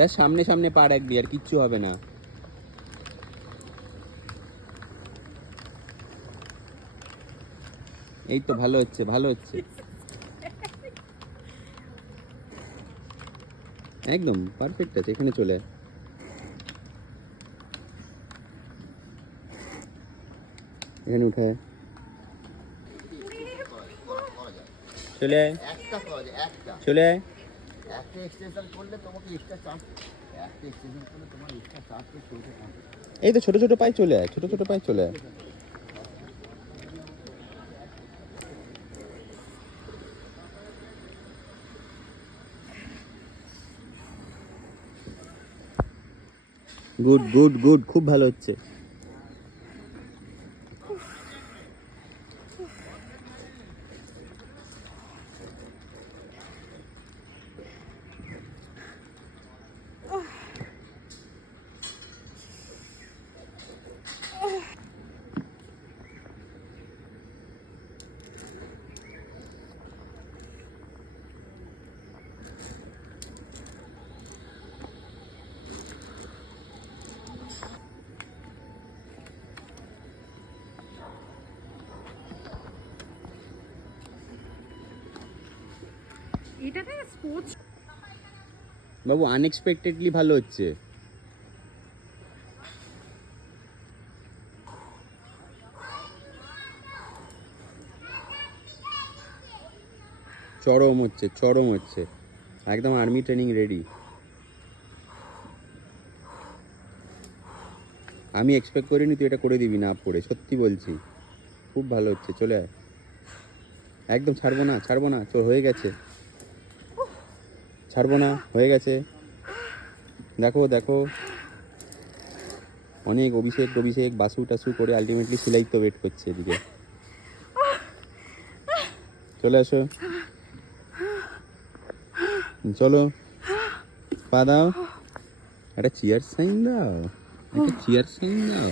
যা সামনে সামনে পা রাখবি, আর কিচ্ছু হবে না। এই তো ভালো হচ্ছে, ভালো হচ্ছে, একদম পারফেক্ট আছে। এখানে চলে আয়, এখানে উঠায় চলে আয়, চলে আয়। এই তো ছোট ছোট পায়ে চলে আয়, ছোট ছোট পায়ে চলে আয়। গুড গুড গুড, খুব ভালো হচ্ছে। এটাতে স্পোর্টস বাবু আনএক্সপেক্টেডলি ভালো হচ্ছে। চরম হচ্ছে, চরম হচ্ছে, একদম আর্মি ট্রেনিং রেডি। আমি এক্সপেক্ট করিনি তুই এটা করে দিবি না পড়ে, সত্যি বলছি, খুব ভালো হচ্ছে। চলে আয়, একদম ছাড়বো না, ছাড়বো না, চল হয়ে গেছে, ছাড়বো না, হয়ে গেছে। দেখো দেখো, অনেক অভিষেক অভিষেক বাসু টাসু করে আলটিমেটলি সিলাই তো ওয়েট করছে এদিকে। চলে আসো, চলো, পা দাও, একটা চেয়ার সাইন দাও, একটা চেয়ার সাইন দাও।